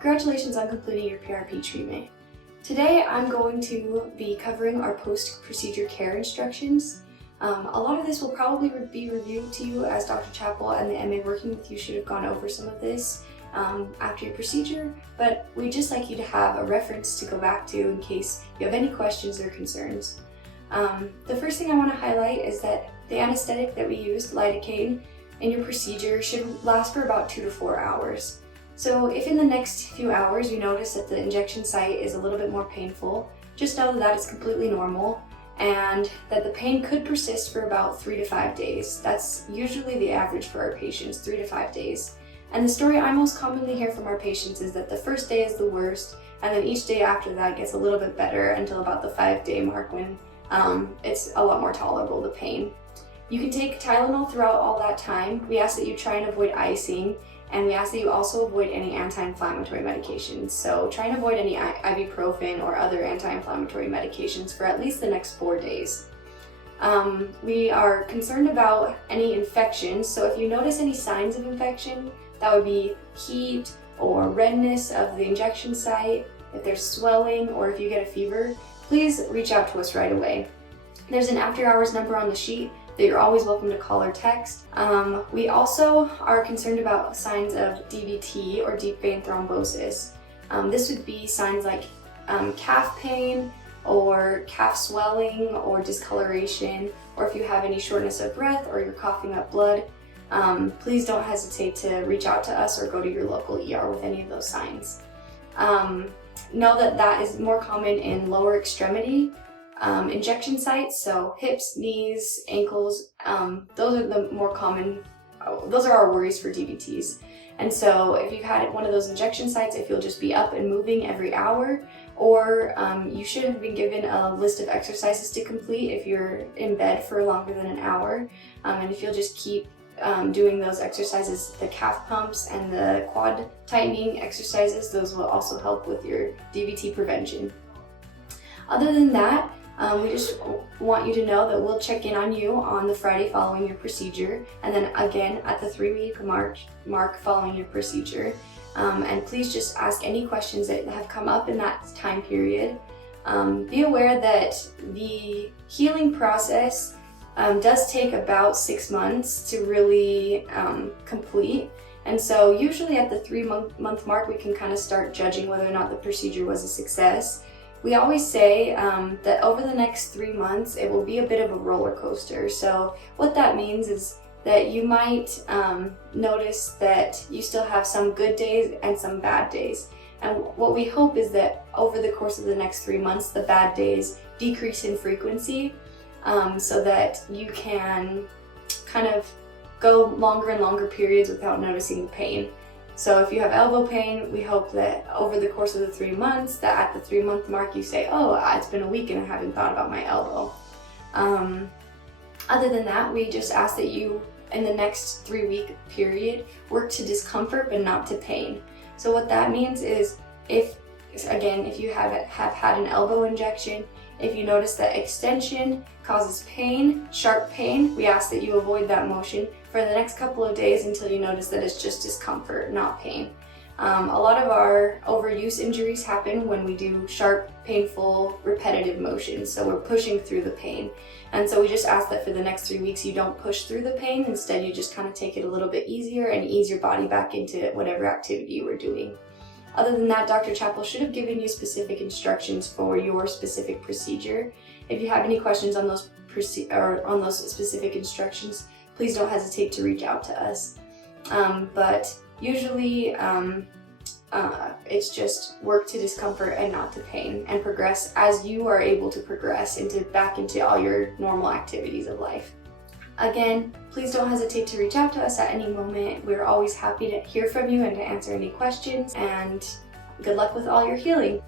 Congratulations on completing your PRP treatment. Today I'm going to be covering our post-procedure care instructions. A lot of this will probably be reviewed to you as Dr. Chappell and the MA working with you should have gone over some of this after your procedure, but we'd just like you to have a reference to go back to in case you have any questions or concerns. The first thing I want to highlight is that the anesthetic that we used, lidocaine, in your procedure should last for about 2 to 4 hours. So if in the next few hours you notice that the injection site is a little bit more painful, just know that is completely normal and that the pain could persist for about 3 to 5 days. That's usually the average for our patients, 3 to 5 days. And the story I most commonly hear from our patients is that the first day is the worst, and then each day after that gets a little bit better until about the 5-day mark when it's a lot more tolerable, the pain. You can take Tylenol throughout all that time. We ask that you try and avoid icing, and we ask that you also avoid any anti-inflammatory medications. So try and avoid any ibuprofen or other anti-inflammatory medications for at least the next 4 days. We are concerned about any infections, so if you notice any signs of infection, that would be heat or redness of the injection site, if there's swelling, or if you get a fever, please reach out to us right away. There's an after hours number on the sheet that you're always welcome to call or text. We also are concerned about signs of DVT or deep vein thrombosis. This would be signs like calf pain or calf swelling or discoloration, or if you have any shortness of breath or you're coughing up blood, please don't hesitate to reach out to us or go to your local ER with any of those signs. Know that that is more common in lower extremity injection sites, so hips, knees, ankles, those are the more common, those are our worries for DVTs. And so if you've had one of those injection sites, if you'll just be up and moving every hour, or you should have been given a list of exercises to complete if you're in bed for longer than an hour, and if you'll just keep doing those exercises, the calf pumps and the quad tightening exercises, those will also help with your DVT prevention. Other than that, we just want you to know that we'll check in on you on the Friday following your procedure, and then again at the 3-week mark following your procedure. And please just ask any questions that have come up in that time period. Be aware that the healing process does take about 6 months to really complete. And so usually at the 3-month mark, we can kind of start judging whether or not the procedure was a success. We always say that over the next 3 months, it will be a bit of a roller coaster. So what that means is that you might notice that you still have some good days and some bad days. And what we hope is that over the course of the next 3 months, the bad days decrease in frequency so that you can kind of go longer and longer periods without noticing the pain. So if you have elbow pain, we hope that over the course of the 3 months, that at the 3-month mark you say, oh, it's been a week and I haven't thought about my elbow. Other than that, we just ask that you, in the next 3-week period, work to discomfort but not to pain. So what that means is, if you have had an elbow injection, if you notice that extension causes pain, sharp pain, we ask that you avoid that motion for the next couple of days until you notice that it's just discomfort, not pain. A lot of our overuse injuries happen when we do sharp, painful, repetitive motions, so we're pushing through the pain. And so we just ask that for the next 3 weeks you don't push through the pain, instead you just kind of take it a little bit easier and ease your body back into whatever activity you were doing. Other than that, Dr. Chappell should have given you specific instructions for your specific procedure. If you have any questions on those specific instructions, please don't hesitate to reach out to us. But usually it's just work to discomfort and not to pain, and progress as you are able to progress back into all your normal activities of life. Again, please don't hesitate to reach out to us at any moment. We're always happy to hear from you and to answer any questions, and good luck with all your healing.